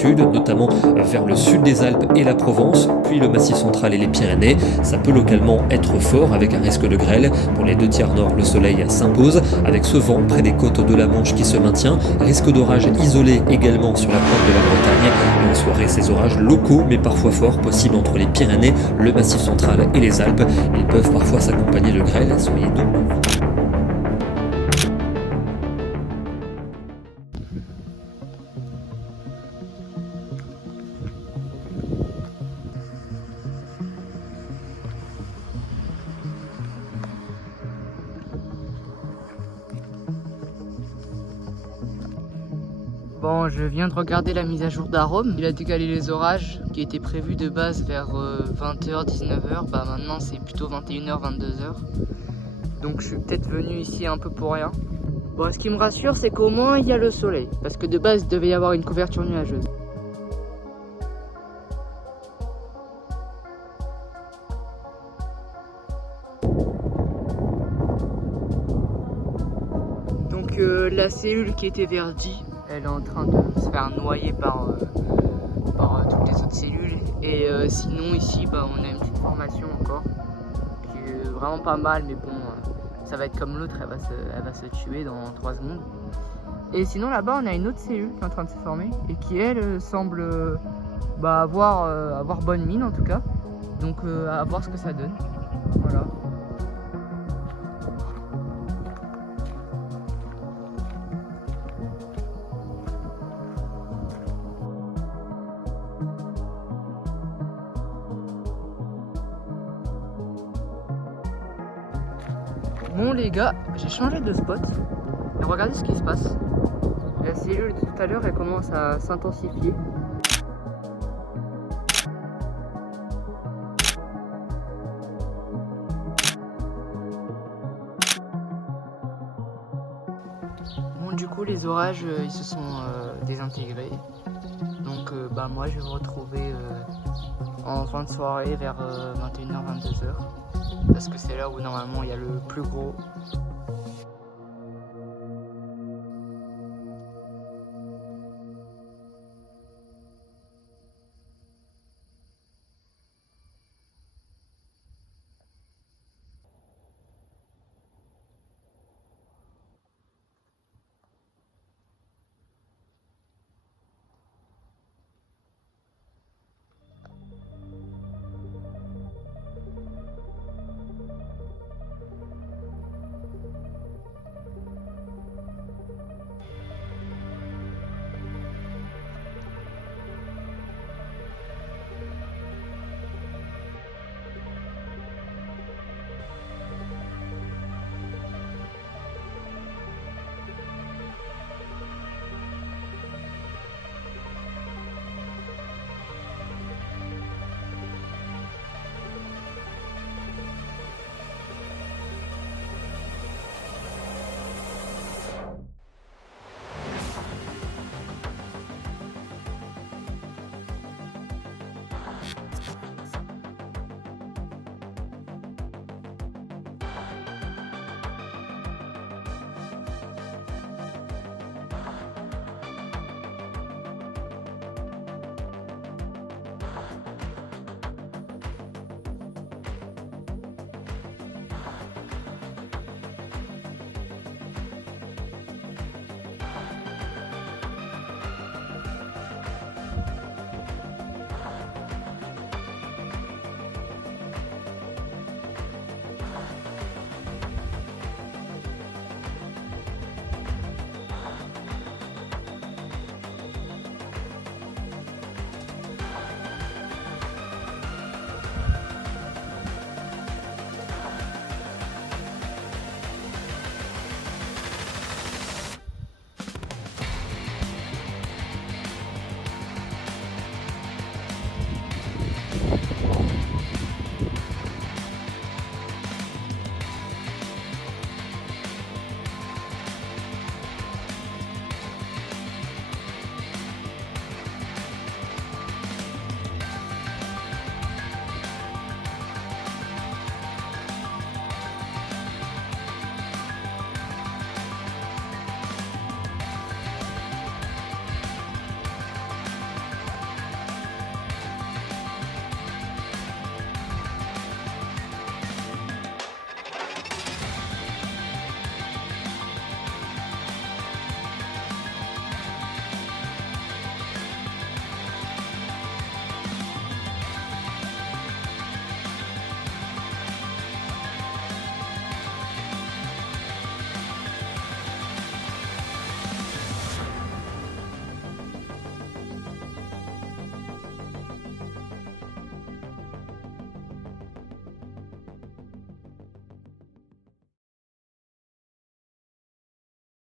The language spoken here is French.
sud, notamment vers le sud des Alpes et la Provence, puis le Massif central et les Pyrénées. Ça peut localement être fort avec un risque de grêle. Pour les 2/3 nord, le soleil s'impose avec ce vent près des côtes de la Manche qui se maintient. Risque d'orage isolé également sur la pointe de la Bretagne. Et en soirée, ces orages locaux mais parfois forts possibles entre les Pyrénées, le Massif central et les Alpes. Ils peuvent parfois s'accompagner de grêle. Soyez donc Bon, je viens de regarder la mise à jour d'Arome. Il a décalé les orages qui étaient prévus de base vers 20h, 19h. Bah maintenant c'est plutôt 21h, 22h. Donc je suis peut-être venu ici un peu pour rien. Bon, ce qui me rassure, c'est qu'au moins il y a le soleil. Parce que de base, il devait y avoir une couverture nuageuse. Donc la cellule qui était verdie, elle est en train de se faire noyer par toutes les autres cellules. Et sinon ici, bah, on a une petite formation encore, qui est vraiment pas mal, mais bon, ça va être comme l'autre, elle va se tuer dans 3 secondes. Et sinon là-bas, on a une autre cellule qui est en train de se former, et qui elle semble avoir bonne mine en tout cas. Donc à voir ce que ça donne. Voilà. Bon les gars, j'ai changé de spot et regardez ce qui se passe. La cellule de tout à l'heure, elle commence à s'intensifier. Bon, du coup les orages ils se sont désintégrés. Donc bah moi je vais me retrouver en fin de soirée vers 21h, 22h. Parce que c'est là où normalement il y a le plus gros